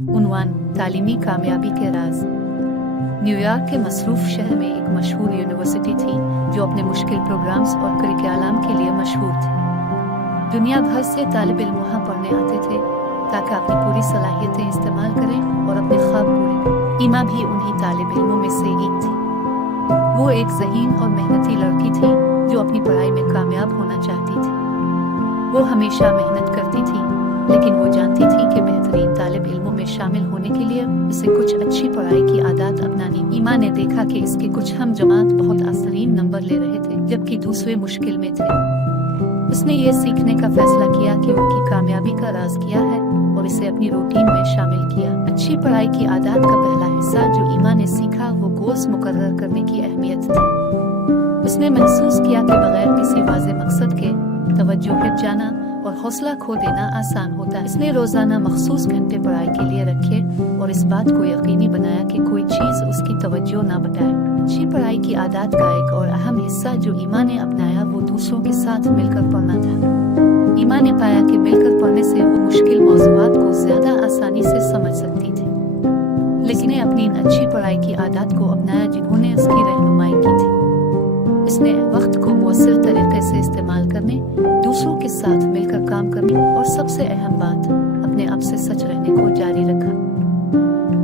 उन्वान तालीमी कामयाबी के राज। न्यूयॉर्क के मसरूफ शहर में एक मशहूर यूनिवर्सिटी थी जो अपने मुश्किल प्रोग्राम्स और करिकुलम के लिए मशहूर थी। दुनिया भर से तालिब इल्म वहाँ पढ़ने आते थे ताकि अपनी पूरी सलाहियतें इस्तेमाल करें और अपने ख्वाब पूरे करें। ईमा भी उन्हीं तालिब इल्मों में से एक थी। वो एक ज़हीन और मेहनती लड़की थी जो अपनी पढ़ाई में कामयाब होना चाहती थी। वो हमेशा मेहनत करती थी, लेकिन वो जानती थी कि बेहतरीन तालिब इल्मों में शामिल होने के लिए उसे कुछ अच्छी पढ़ाई की आदत अपनानी। ईमा ने देखा कि इसके कुछ हम जमात बहुत आसरीन नंबर ले रहे थे जबकि दूसरे मुश्किल में थे। उसने ये सीखने का फैसला किया कि उनकी कामयाबी का राज क्या है और इसे अपनी रूटीन में शामिल किया। अच्छी पढ़ाई की आदत का पहला हिस्सा जो ईमा ने सीखा वो गोल्स मुकर्रर करने की अहमियत थी। उसने महसूस किया कि बगैर किसी वाज़े मकसद के तवज्जो हट जाना और हौसला खो देना आसान होता है। इसने रोजाना मखसूस घंटे पढ़ाई के लिए रखे और इस बात को यकीनी बनाया कि कोई चीज उसकी तवज्जो ना बटाए। अच्छी पढ़ाई की आदत का एक और अहम हिस्सा जो ईमा ने अपनाया वो दूसरों के साथ मिलकर पढ़ना था। ईमा ने पाया कि मिलकर पढ़ने से वो मुश्किल मौज़ूआत को ज्यादा आसानी से समझ सकती थी। लेकिन ने अपनी अच्छी पढ़ाई की आदत को अपनाया जिन्होंने उसकी रहनुमाई की थी। इसने वक्त को मुअस्सर तरीके से इस्तेमाल करने, दूसरों के साथ मिलकर काम करने और सबसे अहम बात अपने आप से सच रहने को जारी रखा।